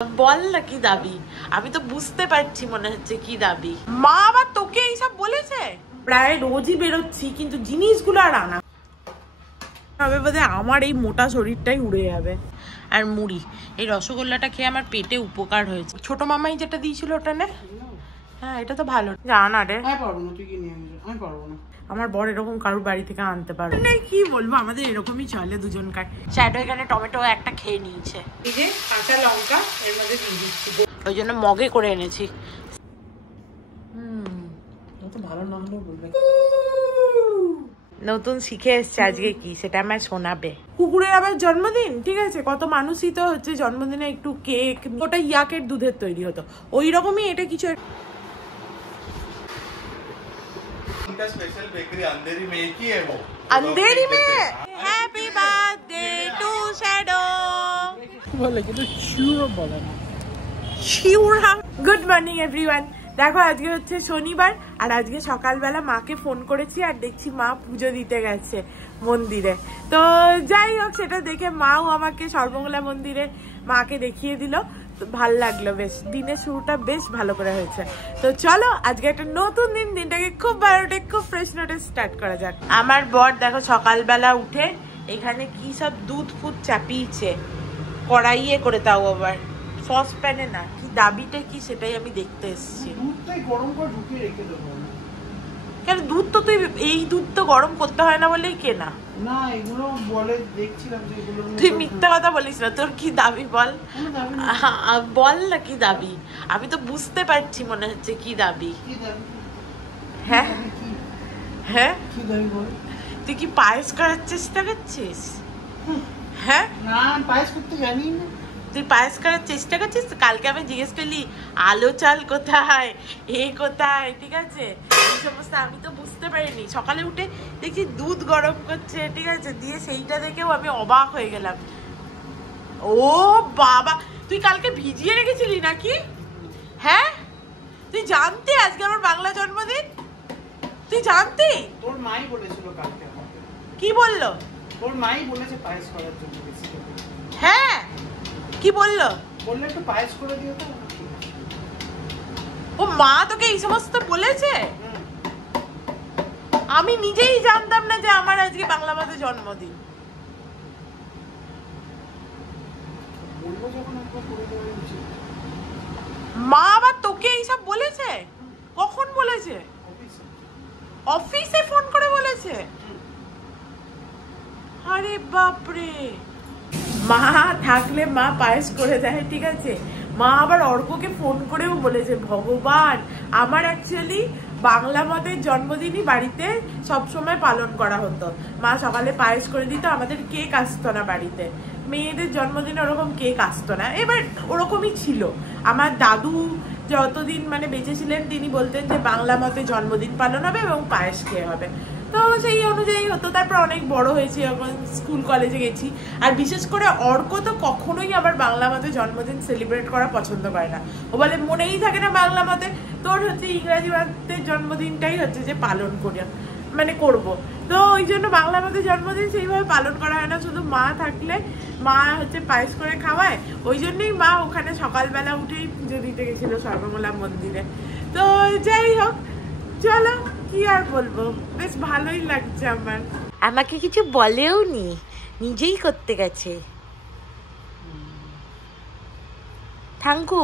বল না কি দাবি? আমি তো বুঝতে পারছি মনে হচ্ছে কি দাবি। মা আবার তোকে এইসব বলেছে? প্রায় রোজই বেরোচ্ছি কিন্তু জিনিসগুলো আর আনা হবে বোধ হয়। আমার এই মোটা শরীরটাই উড়ে যাবে। আর মুড়ি, এই রসগোল্লাটা খেয়ে আমার পেটে উপকার হয়েছে। ছোট মামাই যেটা দিয়েছিল ওটা নে। হ্যাঁ এটা তো ভালো। জানা রে আমার বর এরকম কারোর বাড়ি থেকে আনতে পারবে না। কি বলবো, আমাদের এরকমই চলে দুজনকার। শ্যাডো এখানে টমেটো একটা খেয়ে নিয়েছে। এই যে কাঁচা লঙ্কা এর মধ্যে দিয়ে দিচ্ছি, ওই জন্য মগে করে এনেছি। ভালো না হলেও বলবে। নতুন শিখে এসছে আজকে কি সেটা আমায় শোনাবে। কুকুরের আবার জন্মদিন, ঠিক আছে, কত মানুষই তো হচ্ছে জন্মদিনে একটু কেক, ওটা ইয়াকের দুধের তৈরি হতো, ওই রকমই এটা কিছু। स्पेशल बेकरी अंधेरी में एक ही है वो। अंधेरी में हैप्पी बर्थडे टू शैडो बोले কিন্তু শিওর বলে না। শিওর। Good morning everyone. দেখো আজকে হচ্ছে শনিবার আর আজকে সকালবেলা মাকে ফোন করেছি আর দেখছি মা পুজো দিতে গেছে মন্দিরে। তো যাই হোক সেটা দেখে মাও আমাকে সর্বমঙ্গলা মন্দিরে মাকে দেখিয়ে দিল। ভাল লাগলো, বেশ দিনের শুরুটা বেশ ভালো করে হয়েছে। তো চলো আজকে একটা নতুন দিন, দিনটাকে খুব ভালোটে খুব ফ্রেশ নোটে স্টার্ট করা যাক। আমার বর দেখো সকালবেলা উঠে এখানে কি সব দুধ ফুট চাপিয়েছে কড়াইয়ে করে, তাও আবার সস প্যানে না। কি দাবিটা কি সেটাই আমি দেখতে এসেছি। দুধটাই গরম করে ঢুকিয়ে রেখে দেবো। কেন দুধ তো তুই এই দুধ তো গরম করতে হয় না বলেই কেনা। না এগুলো বলে দেখছিলাম যে এগুলো তুই মিথ্যা কথা বলিস না। তোর কি দাবি বল? বল না কি দাবি? আমি তো বুঝতে পারছি মনে হচ্ছে কি দাবি। হ্যাঁ হ্যাঁ কি দাবি বল? তুই কি পায়েস করার চেষ্টা করছিস? হ্যাঁ না পায়েস করতে জানি না। তুই পায়েস করার চেষ্টা করছিস? কালকে আমি জিজ্ঞেস করলি আলো চাল কোথায়, এ কোথায়, ঠিক আছে, এই সমস্ত আমি তো বুঝতে পারিনি। সকালে উঠে দেখছি দুধ গরম করছে, ঠিক আছে, দিয়ে সেইটা দেখেও আমি অবাক হয়ে গেলাম। ও বাবা, তুই কালকে ভিজিয়ে রেখেছিলি নাকি? হ্যাঁ তুই জানতি আজকে আমার বাংলা জন্মদিন? তুই জানতি? তোর মাই বলেছিল কালকে। কি বললো? তোর মাই বলেছে পায়েস করার জন্য। হ্যাঁ কি বললো? বললে একটু পায়েস করে দিও তো। ও মা তোকে এই সমস্ত বলেছে? আমি নিজেই জানতাম না যে আমার আজকে বাংলা মাসে জন্মদিন। মা আবার তোকে এইসব বলেছে? কখন বলেছে? অফিসে ফোন করে বলেছে? আরে বাপরে। মা থাকলে মা পায়েস করে দেয়, ঠিক আছে। মা আবার অর্ককে ফোন করেও বলেছে, ভগবান আমার অ্যাকচুয়ালি বাংলা মতের জন্মদিনই বাড়িতে সবসময় পালন করা হতো। মা সকালে পায়েস করে দিত, আমাদের কেক আসতো না বাড়িতে। মেয়েদের জন্মদিনে ওরকম কেক আসতো না। এবার ওরকমই ছিল। আমার দাদু যতদিন মানে বেঁচে ছিলেন তিনি বলতেন যে বাংলা মতে জন্মদিন পালন হবে এবং পায়েস খেয়ে হবে। তো সেই অনুযায়ী হতো। তারপর অনেক বড় হয়েছি, যখন স্কুল কলেজে গেছি। আর বিশেষ করে অর্ক তো কখনোই আবার বাংলা মতে জন্মদিন সেলিব্রেট করা পছন্দ করে না। ও বলে মনেই থাকে না বাংলা মতে, তোর হচ্ছে ইংরাজি মাসের জন্মদিনটাই হচ্ছে যে পালন করি মানে করবো। তো ওই জন্য বাংলা মতে জন্মদিন সেইভাবে পালন করা হয় না। শুধু মা থাকলে মা হচ্ছে পায়েস করে খাওয়ায়। ওই জন্যই মা ওখানে সকালবেলা উঠেই পুজো দিতে গেছিল সর্বমঙ্গলা মন্দিরে। তো যাই হোক চলো কি আর বলবো, বেশ ভালোই লাগছে আমার। আমাকে কিছু বলেও নি, নিজেই করতে গেছে। থ্যাংকু।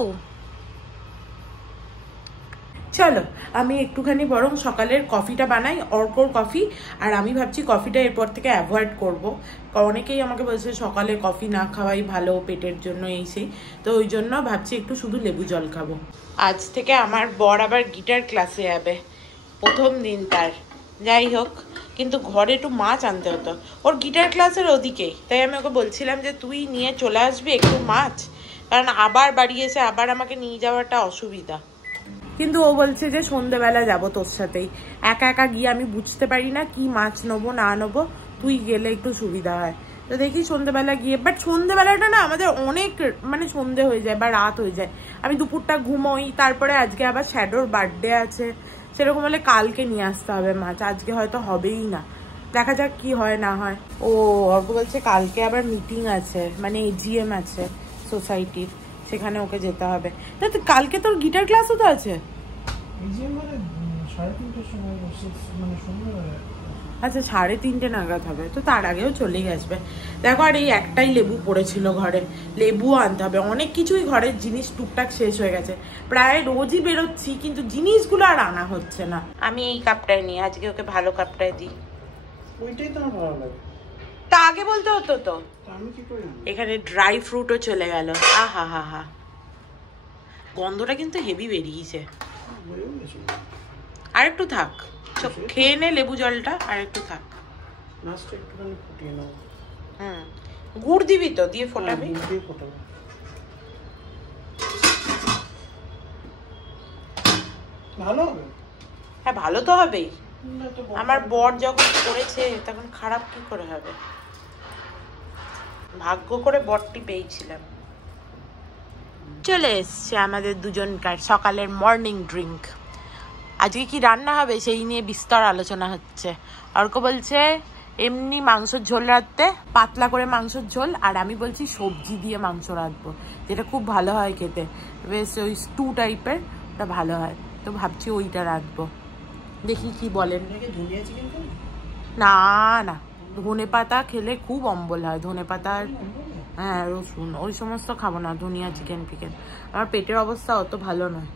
চলো আমি একটুখানি বরং সকালের কফিটা বানাই, অর্কর কফি। আর আমি ভাবছি কফিটা এরপর থেকে অ্যাভয়েড করবো। অনেকেই আমাকে বলছে সকালে কফি না খাওয়াই ভালো পেটের জন্য, এই সেই। তো ওই জন্য ভাবছি একটু শুধু লেবু জল খাবো। আজ থেকে আমার বর আবার গিটার ক্লাসে যাবে, প্রথম দিন তার। যাই হোক, কিন্তু ঘরে একটু মাছ আনতে হতো। ওর গিটার ক্লাসের ওদিকেই, তাই আমি ওকে বলছিলাম যে তুই নিয়ে চলে আসবি একটু মাছ, কারণ আবার বাড়ি এসে আবার আমাকে নিয়ে যাওয়াটা অসুবিধা। কিন্তু ও বলছে যে সন্ধ্যেবেলা যাবো তোর সাথেই। একা একা গিয়ে আমি বুঝতে পারি না কি মাছ নেবো না নেবো, তুই গেলে একটু সুবিধা হয়। তো দেখি সন্ধ্যেবেলা গিয়ে। বাট সন্ধ্যেবেলাটা না আমাদের অনেক মানে সন্ধ্যে হয়ে যায় বা রাত হয়ে যায়। আমি দুপুরটা ঘুমোই, তারপরে আজকে আবার শ্যাডোর বার্থডে আছে। সেরকম হলে কালকে নিয়ে আসতে হবে মাছ, আজকে হয়তো হবেই না। দেখা যাক কি হয় না হয়। ও অর্ক বলছে কালকে আবার মিটিং আছে, মানে এজিএম আছে সোসাইটির, সেখানে ওকে যেতে হবে। তা কালকে তোর গিটার ক্লাসও তো আছে? আচ্ছা 3:30 নাগাদ হবে, তো তার আগেও চলেই আসবে। দেখো আর এই একটাই লেবু পড়েছিল ঘরে, লেবু আনতে হবে। অনেক কিছুই ঘরের জিনিস টুকটাক শেষ হয়ে গেছে, প্রায় রোজই বেরোচ্ছি কিন্তু জিনিসগুলো আর আনা হচ্ছে না। আমি এই কাপটায় নিই, আজকে ওকে ভালো কাপটায় দিই। ওইটাই তো আমার ভালো লাগে। তা আগে বলতে হতো তো। আমি কি করি? এখানে ড্রাই ফ্রুটও চলে গেল। আহা হা হা, গন্ধটা কিন্তু হেভি বেরিয়েছে। আর একটু থাক, খেয়ে নে লেবু জলটা, আর একটু থাক। গুড় দিবি তো, দিয়ে ফোটাবি। ভালো হবে। হ্যাঁ ভালো তো হবেই, আমার বর যখন করেছে তখন খারাপ কি করে হবে? ভাগ্য করে বরটি পেয়েছিলাম। চলে এসছে আমাদের দুজনকার সকালের মর্নিং ড্রিঙ্ক। আজকে কি রান্না হবে সেই নিয়ে বিস্তর আলোচনা হচ্ছে। অর্ক বলছে এমনি মাংসের ঝোল রাখতে, পাতলা করে মাংসের ঝোল, আর আমি বলছি সবজি দিয়ে মাংস রাখবো, যেটা খুব ভালো হয় খেতে, বেশ ওই স্টু টাইপের, ওটা ভালো হয়। তো ভাবছি ওইটা রাখবো, দেখি কি বলেন। না না, ধনে পাতা খেলে খুব অম্বল হয়, ধনে পাতা হ্যাঁ রসুন ওই সমস্ত খাবো না, ধনিয়া চিকেন ফিকেন। আমার পেটের অবস্থা অত ভালো নয়।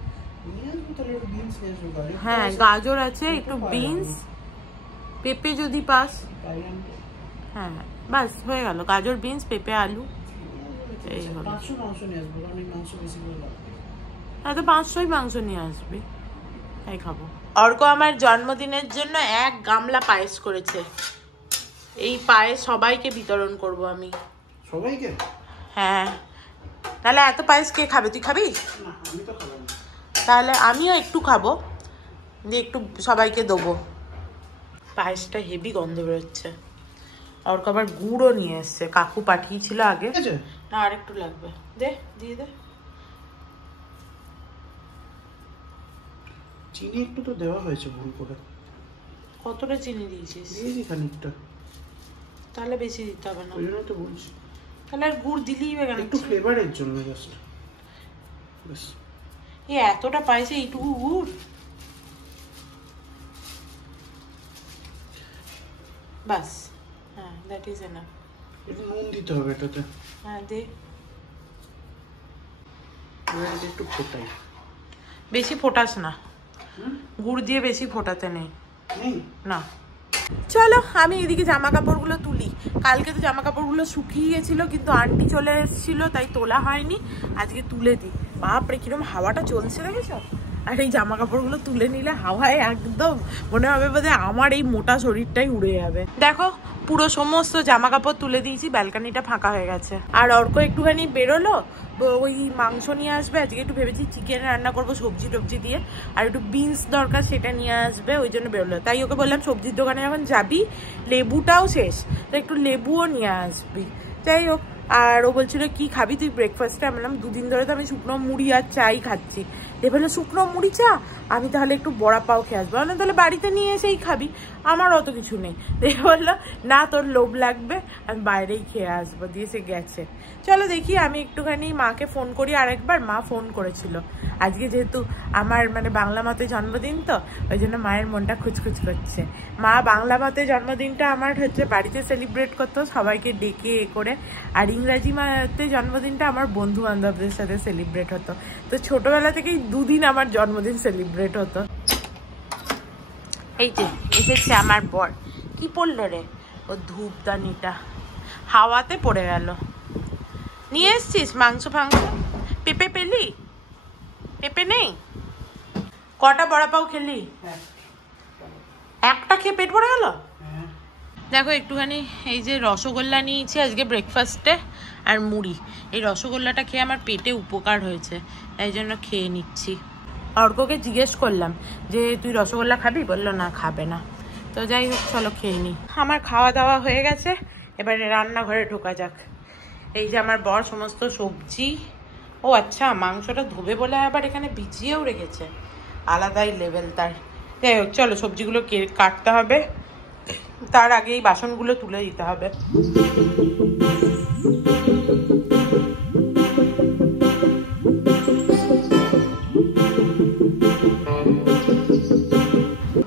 হ্যাঁ গাজর আছে, একটু বিনস, পেঁপে যদি পাস। হ্যাঁ বাস হয়ে গেল, গাজর বিনস পেঁপে আলু এই হলো। হ্যাঁ তো 500ই মাংস নিয়ে আসবি, তাই খাবো। অর্ক আমার জন্মদিনের জন্য 1 গামলা পায়েস করেছে। এই পায়েস সবাইকে বিতরণ করব আমি। সবাইকে? হ্যাঁ, তাহলে এত পায়েস কে খাবে? তুই খাবি? না আমি তো খাবো না। তাহলে আমিও একটু খাবো, দিয়ে একটু সবাইকে দেবো। পায়েসটা হেভি গন্ধ বেরোচ্ছে। অর্ক আবার গুড়ও নিয়ে এসছে, কাকু পাঠিয়েছিল আগে। না আর একটু লাগবে, দে দিয়ে দে। চিনি একটু তো দেওয়া হয়েছে ভুল করে। কতটা চিনি দিয়েছিস? দিয়েছি খানিকটা। তাহলে বেশি দিতে হবে না। ওই জন্য তো বলছি। তাহলে আর গুড় দিলেই হবে কেন? একটু ফ্লেভারের জন্য জাস্ট। বাস। এই এতটা পাইছে এইটুকু গুড়? বাস, হ্যাঁ দ্যাট ইজ এনাফ। একটু নুন দিতে হবে এটাতে। হ্যাঁ দে। একটু ফোটাই। বেশি ফোটাস না, গুড় দিয়ে বেশি ফোটাতে নেই না। চলো আমি এদিকে জামা কাপড়গুলো তুলি। কালকে তো জামা কাপড়গুলো শুকিয়ে গেছিলো, কিন্তু আন্টি চলে এসেছিলো তাই তোলা হয়নি, আজকে তুলে দিই। বাপরে কিরম হাওয়াটা চলছে দেখেছ? আর এই জামা কাপড়গুলো তুলে নিলে হাওয়ায় একদম মনে হবে বোধহয় আমার এই মোটা শরীরটাই উড়ে যাবে। দেখো পুরো সমস্ত জামা কাপড় তুলে দিয়েছি, ব্যালকানিটা ফাঁকা হয়ে গেছে। আর অর্ক একটুখানি বেরোলো, ওই মাংস নিয়ে আসবে, আজকে একটু ভেবেছি চিকেন রান্না করবো সবজি টবজি দিয়ে, আর একটু বিনস দরকার সেটা নিয়ে আসবে, ওই জন্য বেরোলো। তাই ওকে বললাম সবজির দোকানে যখন যাবি লেবুটাও শেষ, তো একটু লেবুও নিয়ে আসবি। যাই হোক, আর ও বলছিল কি খাবি তুই ব্রেকফাস্টে? আমি বললাম 2 দিন ধরে তো আমি শুকনো মুড়ি আর চাই খাচ্ছি। দিয়ে বললো শুকনো মুড়ি চা, আমি তাহলে একটু বড়া পাও খেয়ে আসবো। না তাহলে বাড়িতে নিয়ে এসেই খাবি, আমার অত কিছু নেই। দিয়ে বললো না তোর লোভ লাগবে, আমি বাইরেই খেয়ে আসবো। দিয়ে সে গেছে। চলো দেখি আমি একটুখানি মাকে ফোন করি আরেকবার। মা ফোন করেছিল আজকে, যেহেতু আমার মানে বাংলা মতে জন্মদিন, তো ওই জন্য মায়ের মনটা খুচখুচ করছে। মা বাংলা মতে জন্মদিনটা আমার হচ্ছে বাড়িতে সেলিব্রেট করতো সবাইকে ডেকে করে, আর ইংরাজি মাতে জন্মদিনটা আমার বন্ধু বান্ধবদের সাথে সেলিব্রেট হতো। তো ছোটবেলা থেকেই 2 দিন আমার জন্মদিন সেলিব্রেট হতো। এই যে এসেছে আমার বর। কি পড়লো রে? ও ধূপদানিটা হাওয়াতে পড়ে গেল। নিয়ে এসছিস মাংস ফাংস? পেঁপে পেলি? পেঁপে নেই? কটা বড়া পাও খেলি? একটা খেয়ে পেট ভরে গেল? দেখো একটুখানি এই যে রসগোল্লা নিয়েছি আজকে ব্রেকফাস্টে, আর মুড়ি। এই রসগোল্লাটা খেয়ে আমার পেটে উপকার হয়েছে, এই জন্য খেয়ে নিচ্ছি। অর্ককে জিজ্ঞেস করলাম যে তুই রসগোল্লা খাবি, বললো না খাবে না। তো যাই হোক চলো খেয়ে নিই। আমার খাওয়া দাওয়া হয়ে গেছে, এবারে রান্নাঘরে ঢোকা যাক। এই যে আমার বর সমস্ত সবজি, ও আচ্ছা মাংসটা ধোবে বলে আবার এখানে ভিজিয়েও রেখেছে, আলাদাই লেভেল তার। যাই হোক চলো সবজিগুলো কাটতে হবে, তার আগে এই বাসনগুলো তুলে দিতে হবে।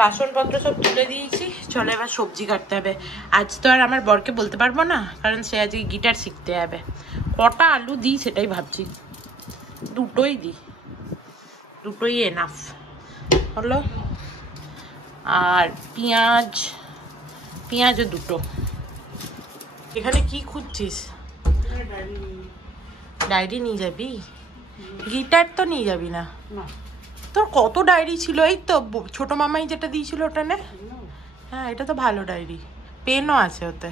বাসনপত্র সব তুলে দিয়েছি, চলো এবার সবজি কাটতে হবে। আজ তো আর আমার বরকে বলতে পারবো না, কারণ সে আজকে গিটার শিখতে যাবে। কটা আলু দিই সেটাই ভাবছি, দুটোই দিই, দুটোই এনাফ হলো। আর পেঁয়াজও দুটো। এখানে কি খুঁজছিস? ডায়েরি নিয়ে যাবি? গিটার তো নিয়ে যাবি না? তোর কত ডায়েরি ছিল? এই তো ছোট মামাই যেটা দিয়েছিল ওটা নে। হ্যাঁ, এটা তো ভালো ডায়েরি, পেনও আছে ওতে।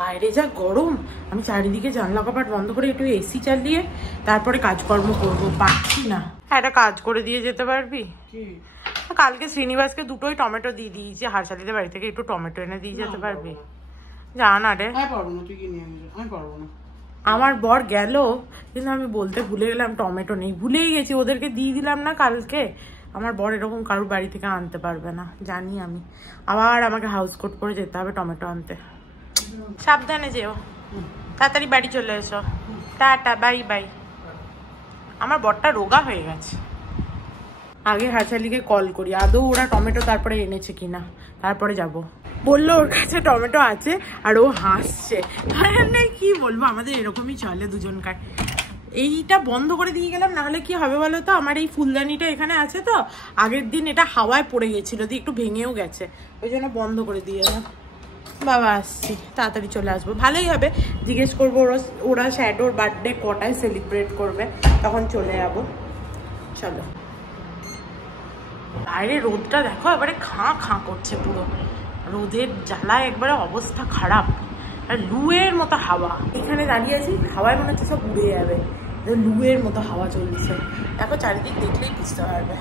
বাইরে যা গরম, আমি চারিদিকে জানলা কপাট বন্ধ করে একটু এসি চালিয়ে তারপরে কাজকর্ম করবো, পারছি না। একটা কাজ করে দিয়ে যেতে পারবি? কালকে শ্রীনিবাসকে দুটোই টমেটো দিয়ে দিয়েছি, হারশালিদের বাড়ি থেকে একটু টমেটো এনে দিয়ে যেতে পারবি? জানা রে, আমার বর গেল কিন্তু আমি বলতে ভুলে গেলাম টমেটো নেই, ভুলেই গেছি, ওদেরকে দিয়ে দিলাম না কালকে। আমার বর এরকম কারোর বাড়ি থেকে আনতে পারবে না জানি আমি, আবার আমাকে হাউস কোট করে যেতে হবে টমেটো আনতে। সাবধানে যেও, তাড়াতাড়ি বাড়ি চলে এসো, টাটা, বাই বাই। আমার বরটা রোগা হয়ে গেছে। আগে হারশালিকে কল করি, আদৌ ওরা টমেটো তারপরে এনেছে কিনা, তারপরে যাব। বললো ওর কাছে টমেটো আছে আর ও হাসছে। কি বলবো, আমাদের এরকমই চলে দুজনকার। এইটা বন্ধ করে দিয়ে গেলাম, নাহলে কি হবে বলো তো, আমার এই ফুলদানিটা এখানে আছে তো, আগের দিন এটা হাওয়ায় পড়ে গেছিল, দিয়ে একটু ভেঙেও গেছে, ওই জন্য বন্ধ করে দিয়ে গেলাম। বাবা আসছি, তাড়াতাড়ি চলে আসবো, ভালোই হবে। জিজ্ঞেস করবো ওরা শ্যাডোর বার্থডে কটায় সেলিব্রেট করবে, তখন চলে যাবো। চলো। বাইরে রোদটা দেখো, এবারে খাঁ খাঁ করছে পুরো, রোদের জ্বালায় একবারে অবস্থা খারাপ, আর লুয়ের মতো হাওয়া। এখানে দাঁড়িয়ে আছি, হাওয়ায় মনে হচ্ছে সব উড়ে যাবে, লুয়ের মতো হাওয়া চলছে। দেখো চারিদিক দেখলেই বুঝতে পারবে।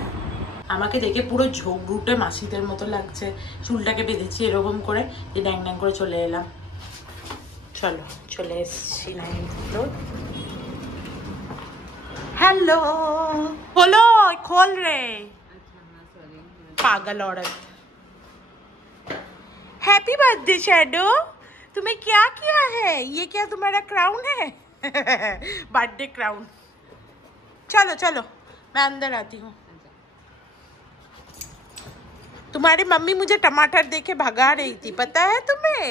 আমাকে দেখে পুরো ঝোঁকরুটে মাসিদের মতো লাগছে, চুলটাকে বেঁধেছি এরকম করে, যে ড্যাং ড্যাং করে চলে এলাম। চলো, চলে এসছি 9th floor। হ্যালো, হলো, খোল রে पागल औरत। हैप्पी बर्थडे शैडो, तुम्हें क्या किया है? ये क्या तुम्हारा क्राउन है? Birthday crown. चलो चलो, मैं अंदर आती हूँ। तुम्हारी मम्मी मुझे टमाटर देके भगा रही थी, पता है तुम्हें?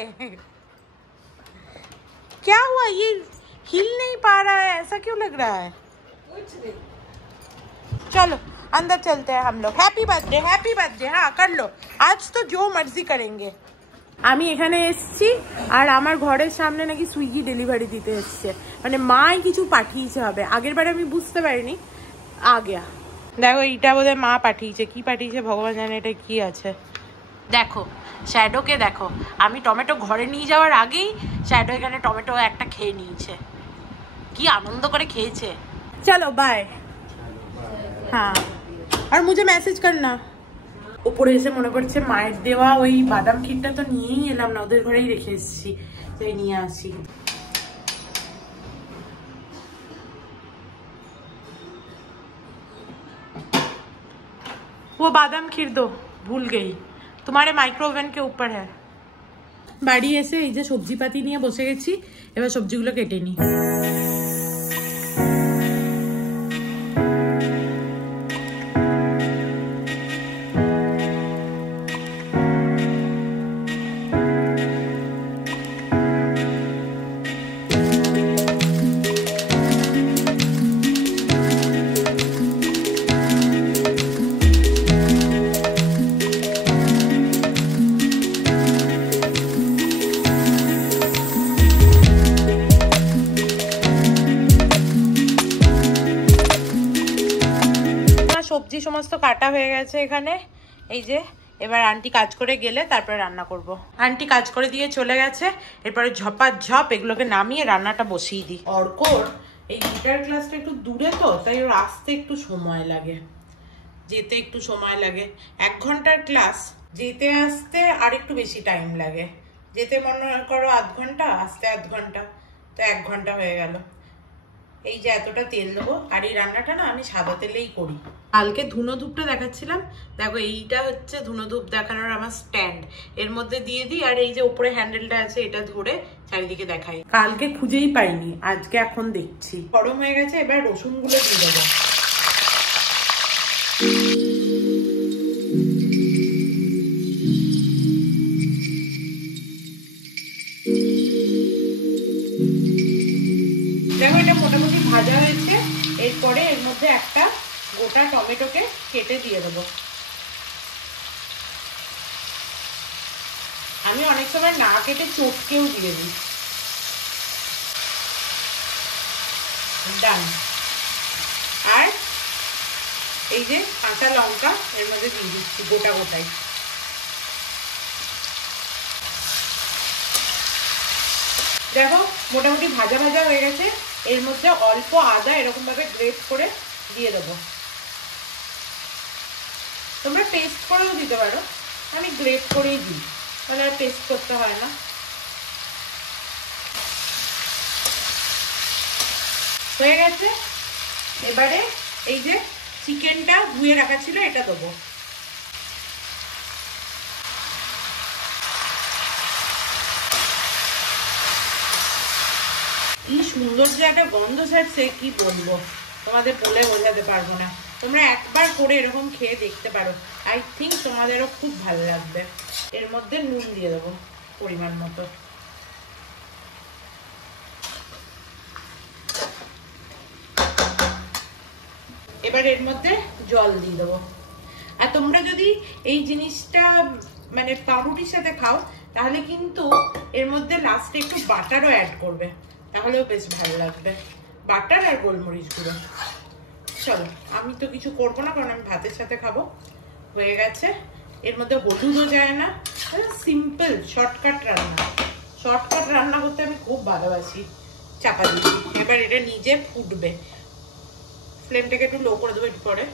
क्या हुआ, ये हिल नहीं पा रहा है, ऐसा क्यों लग रहा है? चलो अंदर चलते हैं हम लोग। Happy birthday, happy birthday. हाँ कर लो, आज तो जो मर्जी करेंगे। আমি এখানে এসেছি আর আমার ঘরের সামনে নাকি সুইগি ডেলিভারি দিতে এসছে, মানে মাই কিছু পাঠিয়েছে হবে। আগের বারে আমি বুঝতে পারিনি। আগে দেখো, এইটা বোধহয় মা পাঠিয়েছে, কি পাঠিয়েছে ভগবান জানে এটা কি আছে। দেখো শ্যাডোকে দেখো, আমি টমেটো ঘরে নিয়ে যাওয়ার আগেই শ্যাডো এখানে টমেটো একটা খেয়ে নিয়েছে, কি আনন্দ করে খেয়েছে। চলো বাই। হ্যাঁ, আর মুঝে মেসেজ করনা। উপরে এসে মনে পড়ছে মায়ের দেওয়া ওই বাদাম ক্ষীরটা তো নিয়েই এলাম না, ওদের ঘরেই রেখে এসেছি, তাই নিয়ে আসি। वो बादाम खीर दो, भूल गई, तुम्हारे माइक्रोवेव के ऊपर है। বাড়ি এসে এই যে সবজি পাতি নিয়ে বসে গেছি, এবার সবজিগুলো কেটে নিই। সবজি সমস্ত কাটা হয়ে গেছে এখানে, এই যে এবার আন্টি কাজ করে গেলে তারপরে রান্না করব। আন্টি কাজ করে দিয়ে চলে গেছে, এরপরে ঝপাঝপ এগুলোকে নামিয়ে রান্নাটা বসিয়ে দিই। অর্কর এই গিটার ক্লাসটা একটু দূরে তো, তাই ওর আসতে একটু সময় লাগে, যেতে একটু সময় লাগে। 1 ঘন্টার ক্লাস, যেতে আসতে আর একটু বেশি টাইম লাগে। যেতে মনে করো আধ ঘন্টা, আসতে আধ ঘন্টা, তো 1 ঘন্টা হয়ে গেল। এই যে এতটা তেল দেবো, আর এই রান্নাটা না আমি সাদা তেলেই করি। কালকে ধুনো ধূপটা দেখাচ্ছিলাম, দেখো এইটা হচ্ছে ধুনো ধূপ দেখানোর আমার স্ট্যান্ড, এর মধ্যে দিয়ে দিই, আর এই যে উপরে হ্যান্ডেলটা আছে এটা ধরে চারিদিকে দেখাই। কালকে খুঁজেই পাইনি, আজকে এখন দেখছি। গরম হয়ে গেছে, এবার রসুনগুলো দিয়ে দেবো। এরপরে এর মধ্যে একটা গোটা টমেটোকে কেটে দিয়ে দেবো। আমি অনেক সময় না কেটে চটকেও দিয়ে দিই। ডান। আর এই যে কাঁচা লঙ্কা এর মধ্যে দিয়ে দিচ্ছি গোটা গোটাই। দেখো মোটামুটি ভাজা ভাজা হয়ে গেছে। এর মধ্যে অল্প আদা এরকম ভাবে গ্রেট করে দিয়ে দেবো। তোমরা পেস্ট করেও দিতে পারো, আমি গ্রেট করেই দিই, তাহলে আর পেস্ট করতে হয় না। হয়ে গেছে। এবারে এই যে চিকেনটা ধুয়ে রাখা ছিল এটা দেবো। কি সুন্দর যে একটা গন্ধ ছাড়ছে কি বলবো, তোমাদের বলে বোঝাতে পারবো না। তোমরা একবার করে এরকম খেয়ে দেখতে পারো, আই থিঙ্ক তোমাদেরও খুব ভালো লাগবে। এর মধ্যে নুন দিয়ে দেবো পরিমাণ মতো। এবার এর মধ্যে জল দিয়ে দেবো। আর তোমরা যদি এই জিনিসটা মানে পাউরুটির সাথে খাও তাহলে কিন্তু এর মধ্যে লাস্টে একটু বাটারও অ্যাড করবে, তাহলেও বেশ ভালো লাগবে। বাটার আর গোলমরিচ গুঁড়ো। চলো আমি তো কিছু করবো না, কারণ আমি ভাতের সাথে খাবো। হয়ে গেছে। এর মধ্যে হলুদও যায় না, সিম্পল শর্টকাট রান্না। শর্টকাট রান্না করতে আমি খুব ভালোবাসি। চাপা দিই। এবার এটা নিজে ফুটবে। ফ্লেমটাকে একটু লো করে দেবো একটু পরে।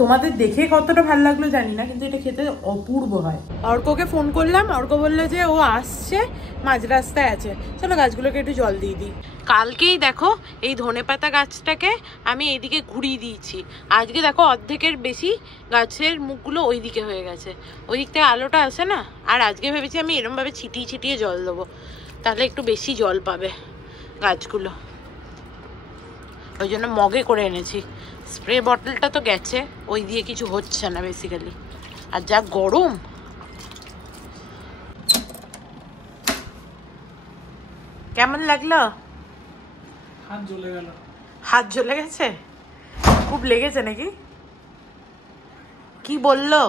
তোমাদের দেখে কতটা ভালো লাগলো জানি না, কিন্তু এটা খেতে অপূর্ব হয়। অর্ককে ফোন করলাম, অর্ক বললো যে ও আসছে, মাঝ রাস্তায় আছে, চলো গাছগুলোকে একটু জল দিয়ে দিই। কালকেই দেখো এই ধনেপাতা গাছটাকে আমি এইদিকে ঘুরিয়ে দিয়েছি, আজকে দেখো অর্ধেকের বেশি গাছের মুখগুলো ওই দিকে হয়ে গেছে, ওই দিক থেকে আলোটা আসে না। আর আজকে ভেবেছি আমি এরমভাবে ছিটিয়ে ছিটিয়ে জল দেবো, তাহলে একটু বেশি জল পাবে গাছগুলো। ওই জন্য মগে করে এনেছি। স্প্রে বটলটা তো গেছে, ওই দিয়ে কিছু হচ্ছে না বেসিক্যালি। আর যা গরম, কেমন লাগলো? হাত জ্বলে গেল। হাত জ্বলে গেছে? খুব লেগেছে নাকি? কি বললো?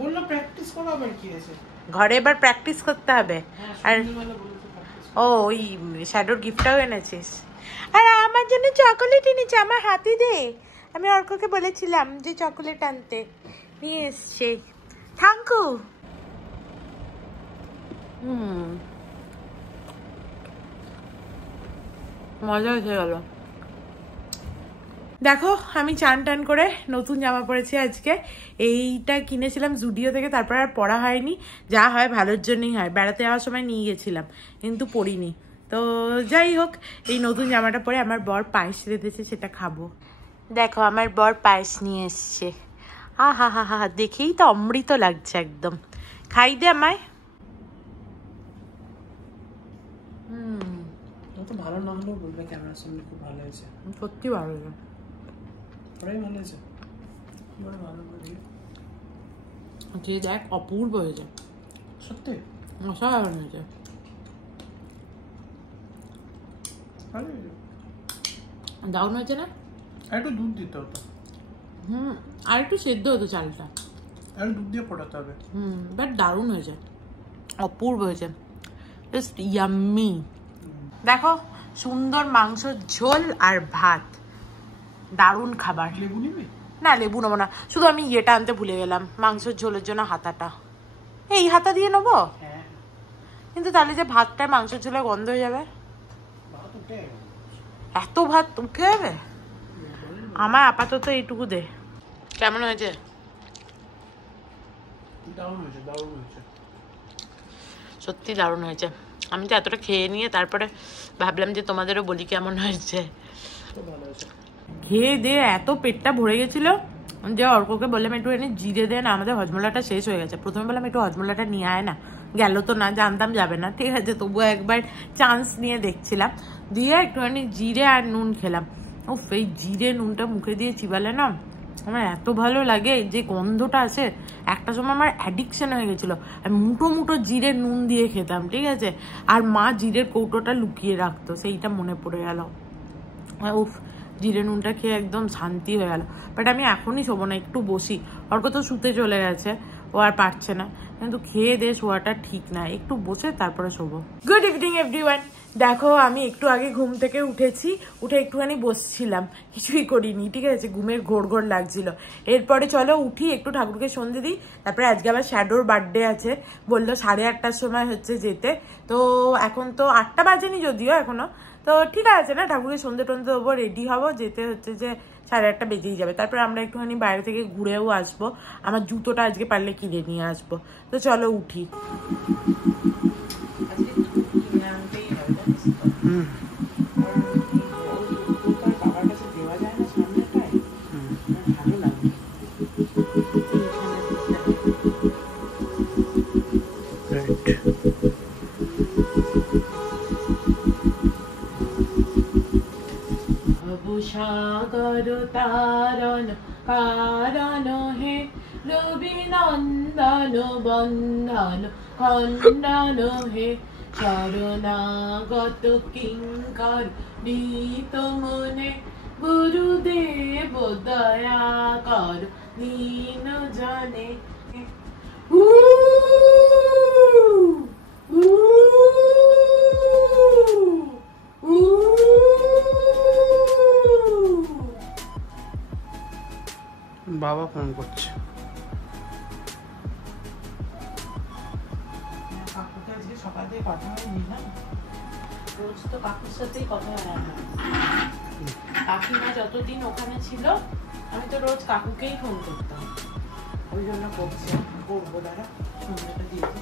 বললো প্র্যাকটিস করো, আবার কি আছে, ঘরে এবার প্র্যাকটিস করতে হবে। আর ও ওই শ্যাডোর গিফটটাও এনেছিস? আর আমার জন্য চকোলেট এনেছে, আমার হাতে দে। আমি অর্ককে বলেছিলাম যে চকোলেট আনতে, নিয়ে এসছে। Thank you. মজা হয়েছে গেল। দেখো আমি চান টান করে নতুন জামা পরেছি আজকে। এইটা কিনেছিলাম জুডিও থেকে, তারপর আর পরা হয়নি। যা হয় ভালোর জন্যই হয়, বেড়াতে যাওয়ার সময় নিয়ে গেছিলাম কিন্তু পরিনি। তো যাই হোক, এই নতুন জামাটা পরে আমার বর পায়েস রেঁধেছে, সেটা খাবো। দেখো আমার বর পায়েস নিয়ে এসছে। হা হা হা, দেখেই তো অমৃত লাগছে একদম। খাই দে আমায়। তো ভালো না হলেও বলবে ক্যামেরার সামনে খুব ভালো হয়েছে। সত্যি ভালো হয়েছে, ওরাই ভালো হয়েছে। বড় ভালো করে খেয়ে দেখ, অপূর্ব হয়েছে সত্যি, অসাধারণ হয়েছে। দারুণ হয়েছে না? আর একটু দুধ দিতে হতো। আর একটু সেদ্ধ হতো চালটা, আর দুধ দিয়ে ফোটাতে হবে। বাট দারুণ হয়েছে, অপূর্ব হয়েছে, জাস্ট ইয়াম্মি। দেখো সুন্দর মাংসর ঝোল আর ভাত, দারুণ খাবার। লেবু নিবি? না লেবু নেবো না, শুধু আমি ইয়েটা আনতে ভুলে গেলাম, মাংসের ঝোলের জন্য হাতাটা। এই হাতা দিয়ে নেবো? হ্যাঁ। কিন্তু তাহলে যে ভাতটায় মাংসের ঝোলে গন্ধ হয়ে যাবে। এত ভাত উঠে যাবে? আমার আপাতত এইটুকু দে। কেমন হয়েছে? দারুণ হয়েছে, দারুণ হয়েছে, সত্যি দারুণ হয়েছে। আমি তো এতটা খেয়ে নিয়ে তারপরে ভাবলাম যে তোমাদেরও বলি কেমন হয়েছে। খেয়ে দিয়ে এত পেটটা ভরে গেছিল যে অর্ককে বললাম একটু এনে জিরে দে না, আমাদের হজমোলাটা শেষ হয়ে গেছে। প্রথমে বললাম একটু হজমোলাটা নিয়ে আয় না, গেল তো না, জানতাম যাবে না, ঠিক আছে তবুও একবার চান্স নিয়ে দেখছিলাম। দিয়ে একটুখানি জিরে আর নুন খেলাম। উফ, এই জিরে নুনটা মুখে দিয়ে চিবালে না আমার এত ভালো লাগে, যে গন্ধটা আছে। একটা সময় আমার অ্যাডিকশন হয়ে গেছিলো, আমি মুঠো মুঠো জিরে নুন দিয়ে খেতাম, ঠিক আছে। আর মা জিরের কৌটোটা লুকিয়ে রাখতো, সেইটা মনে পড়ে গেল। উফ, জিরে নুনটা খেয়ে একদম শান্তি হয়ে গেল। বাট আমি এখনই শোবো না, একটু বসি। অর্ক তো শুতে চলে গেছে, ও আর পারছে না, কিন্তু খেয়ে দিয়ে শোয়াটা ঠিক না, একটু বসে তারপরে শোবো। Good evening everyone. দেখো আমি একটু আগে ঘুম থেকে উঠেছি, উঠে একটুখানি বসছিলাম, কিছুই করিনি, ঠিক আছে, ঘুমের ঘোর ঘোর লাগছিল। এরপরে চলো উঠি, একটু ঠাকুরকে সন্ধে দিই। তারপরে আজকে আবার শ্যাডোর বার্থডে আছে, বললো 8:30টার সময় হচ্ছে যেতে। তো এখন তো 8টা বাজেনি যদিও এখনো, তো ঠিক আছে না, ঠাকুরের সন্ধে টন্ধে দেবো, রেডি হবো, যেতে হচ্ছে যে 8:30 বেজেই যাবে। তারপরে আমরা একটুখানি বাইরে থেকে ঘুরেও আসবো, আমার জুতোটা আজকে পারলে কিনে নিয়ে আসবো। তো চলো উঠি। সাগর তারণ কারণ হে রবি নন্দন বন্ধন খণ্ডন হে শরণাগত কিঙ্কর দীত মনে গুরুদেব দয়া কর দীন জনে। বাবা ফোন করছে। কাকুকে আজকে সকাল থেকে কথা হয়নি না, রোজ তো কাকুর সাথেই কথা হয় না। কাকিমা যতদিন ওখানে ছিল আমি তো রোজ কাকুকেই ফোন করতাম, ওই জন্য করছি, করবো দাঁড়া, সন্ধ্যাটা দিয়েছি।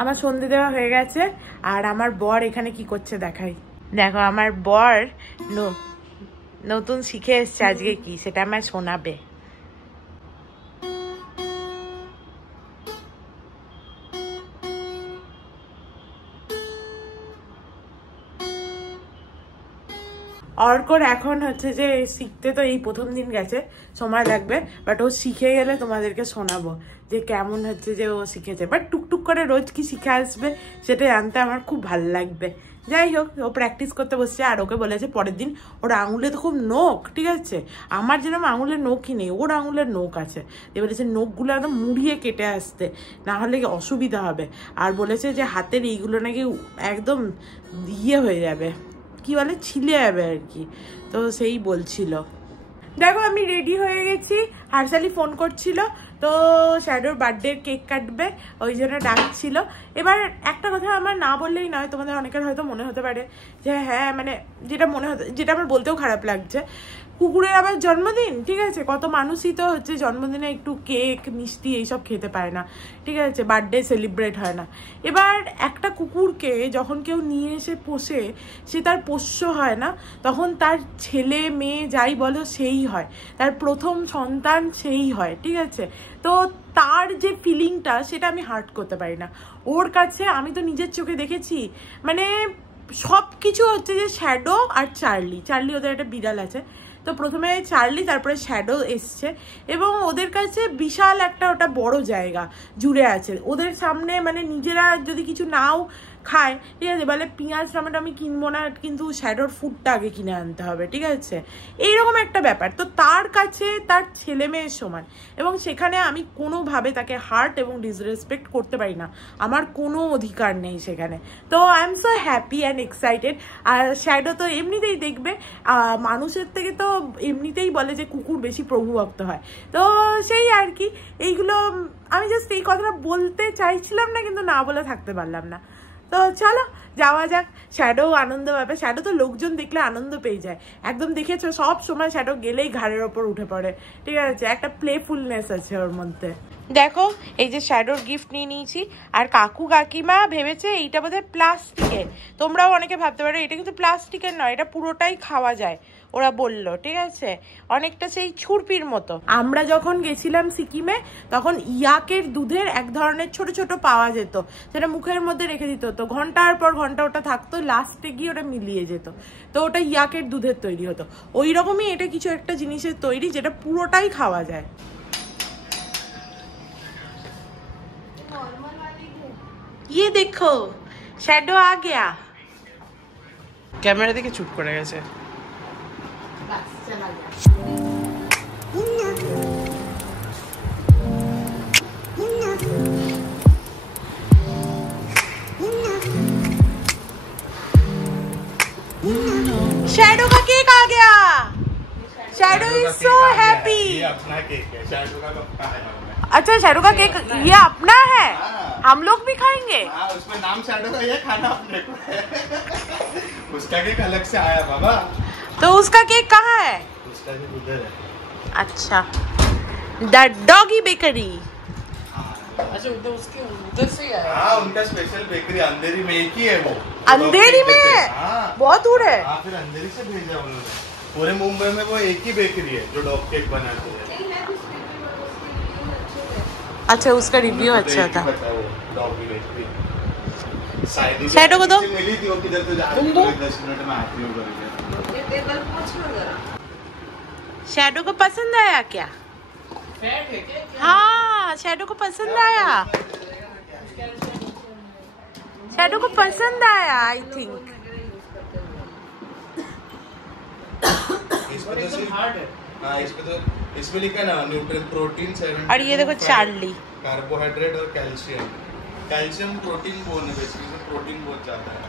আমার সন্ধে দেওয়া হয়ে গেছে, আর আমার বর এখানে কি করছে দেখাই। দেখো আমার বর নতুন শিখে এসছে আজকে, কি সেটা আমায় শোনাবে। অর্কর এখন হচ্ছে যে শিখতে, তো এই প্রথম দিন গেছে, সময় লাগবে, বাট ও শিখে গেলে তোমাদেরকে শোনাবো যে কেমন হচ্ছে যে ও শিখেছে। বাট টুকটুক করে রোজ কি শিখে আসবে সেটা জানতে আমার খুব ভালো লাগবে। যাই হোক, ও প্র্যাকটিস করতে বসছে, আর ওকে বলেছে পরের দিন, ওর আঙুলে তো খুব নখ, ঠিক আছে, আমার যেরকম আঙুলের নখই নেই, ওর আঙুলের নখ আছে, দিয়ে বলেছে নখগুলো একদম মুড়িয়ে কেটে আসতে, না হলে অসুবিধা হবে। আর বলেছে যে হাতের এইগুলো নাকি একদম ইয়ে হয়ে যাবে, কি বলে, ছিলে যাবে আর কি, তো সেই বলছিল। দেখো আমি রেডি হয়ে গেছি, হারশালি ফোন করছিল, তো শ্যাডোর বার্থডে কেক কাটবে, ওই জন্য ডাকছিল। এবার একটা কথা আমার না বললেই নয়, তোমাদের অনেকের হয়তো মনে হতে পারে যে হ্যাঁ, মানে যেটা আমার বলতেও খারাপ লাগছে, কুকুরের আবার জন্মদিন, ঠিক আছে, কত মানুষই তো হচ্ছে জন্মদিনে একটু কেক মিষ্টি এইসব খেতে পারে না, ঠিক আছে, বার্থডে সেলিব্রেট হয় না। এবার একটা কুকুরকে যখন কেউ নিয়ে এসে পোষে, সে তার পোষ্য হয় না, তখন তার ছেলে মেয়ে যাই বলো সেই হয়, তার প্রথম সন্তান সেই হয়, ঠিক আছে, তো তার যে ফিলিংটা সেটা আমি হার্ট করতে পারি না। ওর কাছে আমি তো নিজের চোখে দেখেছি, মানে সব কিছু হচ্ছে যে শ্যাডো আর চার্লি ওদের একটা বিড়াল আছে, তো প্রথমে চার্লি, তারপরে শ্যাডো এসছে, এবং ওদের কাছে বিশাল একটা ওটা বড় জায়গা জুড়ে আছে। ওদের সামনে মানে নিজেরা যদি কিছু নাও খায়, ঠিক আছে, বলে পেঁয়াজ টমেটো আমি কিনবো না, কিন্তু শ্যাডোর ফুডটা আগে কিনে আনতে হবে, ঠিক আছে, এইরকম একটা ব্যাপার। তো তার কাছে তার ছেলে মেয়ের সমান, এবং সেখানে আমি কোনোভাবে তাকে হার্ট এবং ডিসরেসপেক্ট করতে পারি না, আমার কোনো অধিকার নেই সেখানে। তো I'm so happy and excited. আর শ্যাডো তো এমনিতেই দেখবে, মানুষের থেকে তো এমনিতেই বলে যে কুকুর বেশি প্রভুভক্ত হয়, তো সেই আর কি, এইগুলো আমি জাস্ট এই কথাটা বলতে চাইছিলাম না, কিন্তু না বলে থাকতে পারলাম না। তো চলো যাওয়া যাক, শ্যাডো আনন্দ পাবে, শ্যাডো তো লোকজন দেখলে আনন্দ পেয়ে যায় একদম, দেখেছো সব সময় শ্যাডো গেলেই ঘাড়ের ওপর উঠে পড়ে, ঠিক আছে, একটা প্লেফুলনেস আছে ওর মধ্যে। দেখো এই যে শ্যাডোর গিফট নিয়ে নিয়েছি, আর কাকু কাকিমা ভেবেছে এইটা বোধহয় প্লাস্টিকের। তোমরাও অনেকে ভাবতে পারো এটা কিন্তু প্লাস্টিকের নয়, এটা পুরোটাই খাওয়া যায় ওরা বললো, ঠিক আছে? অনেকটা সেই ছুরপির মতো। আমরা যখন গেছিলাম সিকিমে তখন ইয়াকের দুধের এক ধরনের ছোট ছোট পাওয়া যেত, সেটা মুখের মধ্যে রেখে দিত, তো ঘন্টার পর ঘন্টা ওটা থাকতো, লাস্টে গিয়ে ওটা মিলিয়ে যেত, তো ওটা ইয়াকের দুধের তৈরি হতো। ওই রকমই এটা কিছু একটা জিনিসের তৈরি যেটা পুরোটাই খাওয়া যায়। ये देखो शैडो आ गया। ক্যামেরা দেখে চুপ করে গেছে। बस चला गया। शैडो का केक आ गया। Shadow is so happy. ये अपना केक है, शैडो का पक्का है। अच्छा शैडो का केक ये अपना है, हम लोग भी खाएंगे। हाँ, उसमें नाम शैडो का, ये खाना अपने को है। उसका केक अलग से आया बाबा। तो उसका केक कहाँ है? उसका केक उधर है। अच्छा द डॉगी बेकरी। अच्छा उसके उधर से आया। हाँ, उनका स्पेशल बेकरी अंधेरी में एक ही है वो। अंधेरी में है? हाँ, बहुत दूर है। हाँ, फिर अंधेरी से भेजा उन्होंने। पूरे मुंबई में वो एक ही बेकरी है जो डॉग केक बनाते हैं। अच्छा उसका रिव्यू अच्छा था। शैडो को दो। मिली थी वो किधर तो जा रही थी, 10 मिनट में आती हूँ करके। शैडो को पसंद आया क्या? हाँ शैडो को पसंद आया, शैडो को पसंद आया आई थिंक। इसमें लिखा ना न्यूट्रिएंट प्रोटीन 7 और ये देखो चार्ली, कार्बोहाइड्रेट और कैल्शियम। कैल्शियम प्रोटीन बोन है, बेसिकली इसमें प्रोटीन बहुत ज्यादा है।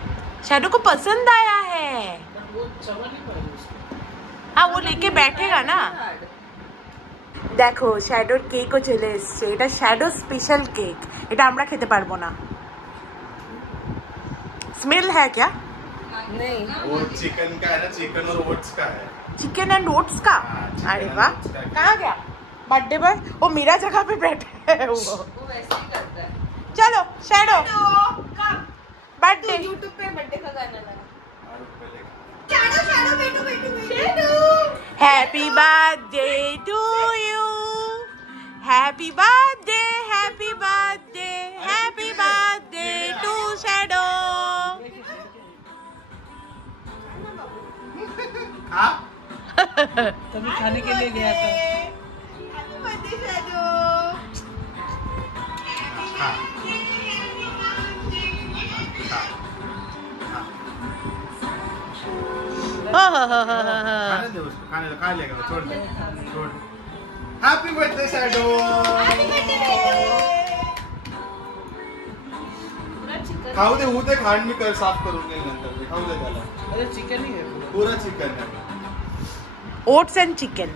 शैडो को पसंद आया है। हाँ वो लेके बैठेगा ना। দেখো শ্যাডোর কেকও চলে এসছে, এটা শ্যাডো স্পেশাল কেক, এটা আমরা খেতে পারবো না। स्मेल है क्या? नहीं वो चिकन का है ना, चिकन और ओट्स का है। चिकन एंड ओट्स का? अरे वाह, कहाँ गया बर्थडे पर? वो मेरा जगह पे बैठे है वो वैसे ही करता है। चलो शैडो बर्थडे यूट्यूब पे बर्थडे का गाना लगा। Happy birthday to you, happy birthday, happy birthday, happy birthday to Shadow. तभी खाने के लिए गया था। Happy birthday Shadow. खाने दे उसको, खाने दे, खा लेगा तो छोड़ दे, छोड़। Happy birthday shadow. खाऊ दे, उदे खांड मी कर साफ करून दे नंतर मी खाऊ दे त्याला। अरे चिकन ही है पूरा चिकन है। Oats and chicken.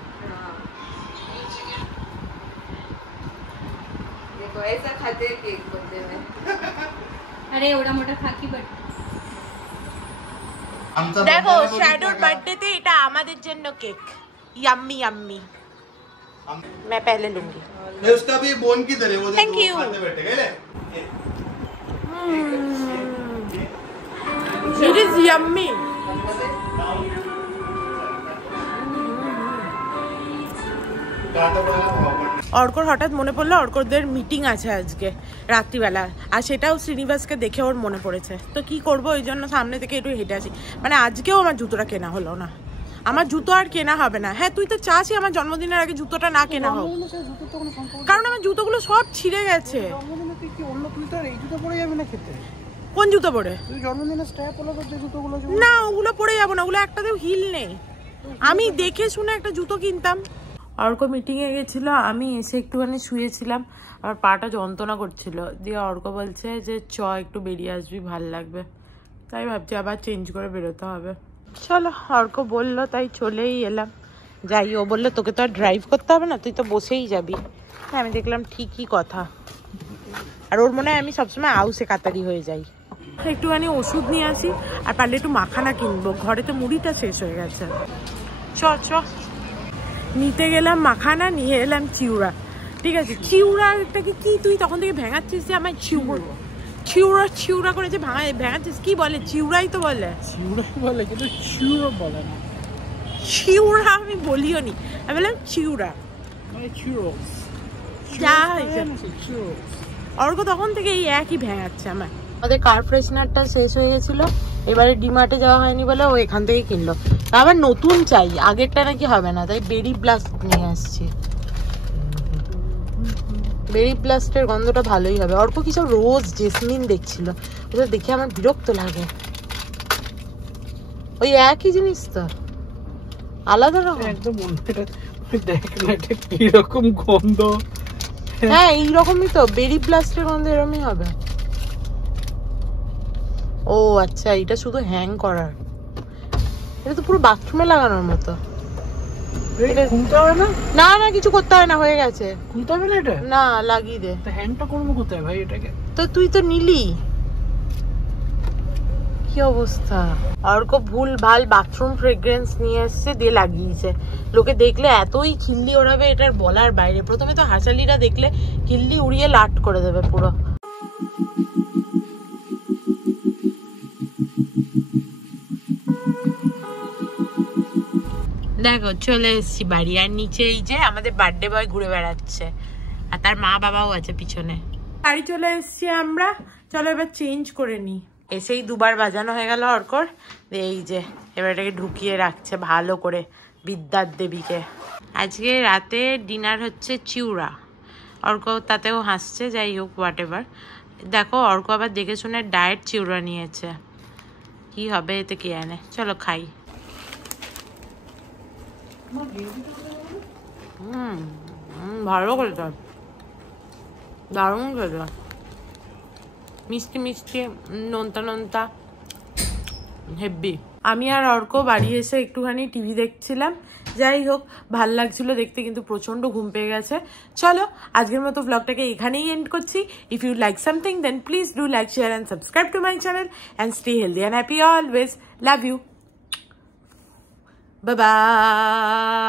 देखो ऐसा खाते हैं केक बर्थडे में। अरे एवढा मोठा खाकी बट দেখো শ্যাডোর বার্থডেতে এটা আমাদের জন্য কেক, यम्मी यम्मी। मैं पहले लूंगी। ये उसका भी बोन किधर है वो देखो। Thank you। खाते बैठे गए ले। It is yummy। অর্কর হঠাৎ মনে পড়লো অর্করদের মিটিং আছে আজকে রাত্রিবেলা, আর সেটাও শ্রীনিবাসকে দেখে ওর মনে পড়েছে, তো কি করব ওই জন্য সামনে থেকে একটু হেঁটে আসি। মানে আজকেও আমার জুতোটা কেনা হলো না, আমার জুতো আর কেনা হবে না। হ্যাঁ তুই তো চাসি আমার জন্মদিনের আগে জুতোটা না কেনা হোক, কারণ আমার জুতোগুলো সব ছিঁড়ে গেছে। কোন জুতো পরে? না ওগুলো পরে যাবো না, ওগুলো একটাতেও হিল নেই। আমি দেখে শুনে একটা জুতো কিনতাম। অর্ক মিটিংয়ে গেছিলো, আমি এসে একটুখানি শুয়েছিলাম, আমার পাটা যন্ত্রণা করছিল, দিয়ে অর্ক বলছে যে চ একটু বেরিয়ে আসবি, ভাল লাগবে। তাই ভাবছি আবার চেঞ্জ করে বেরোতে হবে। চলো অর্ক বললো তাই চলেই এলাম। যাই, ও বললো তোকে তো আর ড্রাইভ করতে হবে না, তুই তো বসেই যাবি। হ্যাঁ আমি দেখলাম ঠিকই কথা, আর ওর মনে হয় আমি সবসময় আউসে কাতারি হয়ে যাই। একটুখানি ওষুধ নিয়ে আসি, আর পারলে একটু মাখানা কিনবো, ঘরে তো মুড়িটা শেষ হয়ে গেছে। চ চ নিতে গেলাম মাখানা, নিয়ে এলাম চিউড়া। ঠিক আছে, চিউড়াটাকে কি তুই তখন থেকে ভেঙাচ্ছিস যে আমার চিউড়া করে যে ভেঙাচ্ছিস, কি বলে? চিউড়াই তো বলে। চিউড়াই বলে, কিন্তু চিউড়ো বলে না। চিউড়া আমি বলিও নি, আমি বললাম চিউড়া। মানে চিউরোস। যা হয়েছে অর্ক তখন থেকে এই একই ভেঙাচ্ছে আমার। আমাদের কার ফ্রেশনারটা শেষ হয়ে গেছিল, এবারে ডিমার্টে যাওয়া হয়নি বলে ও এখান থেকে কিনলো। আবার নতুন চাই, আগেরটা নাকি হবে না, তাই বেরি ব্লাস্ট নিয়ে আসছি। বেরি ব্লাস্টের গন্ধটা ভালোই হবে। অর্ক কি সব রোজ জেসমিন দেখছিল, ওটা দেখে আমার বিরক্ত লাগে। ওই একই জিনিস তো, আলাদা রকম। একদম দেখ না এটা কিরকম গন্ধ। হ্যাঁ এইরকমই তো, বেরি ব্লাস্টের গন্ধ এরকমই হবে। ও আচ্ছা, এটা শুধু হ্যাং করার, এটা তো পুরো বাথরুমে লাগানোর মতো। খুলতে হবে না? না না কিছু করতে হয় না, হয়ে গেছে। খুলতে হবে না এটা? না লাগিয়ে দে। তো হ্যাংটা করবো কোথায় ভাই এটাকে? তো তুই তো নিলি, কি অবস্থা। অর্ক ভুল ভাল বাথরুম ফ্রেগ্রেন্স নিয়ে এসছে, দিয়ে লাগিয়েছে। লোকে দেখলে এতই খিল্লি ওড়াবে, এটার বলার বাইরে। প্রথমে তো হাসালিরা দেখলে খিল্লি উড়িয়ে লাট করে দেবে পুরো। দেখো চলে এসেছি বাড়ি, আর নিচে এই যে আমাদের বার্থডে বয় ঘুরে বেড়াচ্ছে, আর তার মা বাবাও আছে পিছনে। বাড়ি চলে এসেছি আমরা, চলো এবার চেঞ্জ করে নি। এসেই দুবার বাজানো হয়ে গেল অর্কর, এই যে এবার এটাকে ঢুকিয়ে রাখছে ভালো করে বিদ্যার দেবীকে। আজকে রাতে ডিনার হচ্ছে চিউড়া, অর্ক তাতেও হাসছে। যাই হোক হোয়াট এভার। দেখো অর্ক আবার দেখে শুনে ডায়েট চিউড়া নিয়েছে, কি হবে এতে কে জানে। চলো খাই। ভালো খেতে, দারুণ খেতে, মিষ্টি মিষ্টি, নোনতা নোনতা, হেব্বি। আমি আর অর্ক বাড়ি এসে একটুখানি টিভি দেখছিলাম। যাই হোক ভাল লাগছিল দেখতে, কিন্তু প্রচন্ড ঘুম পেয়ে গেছে। চলো আজকের মতো ব্লগটাকে এখানেই এন্ড করছি। If you like something then please do like, share and subscribe to my channel and stay healthy and happy always. Love you, bye by.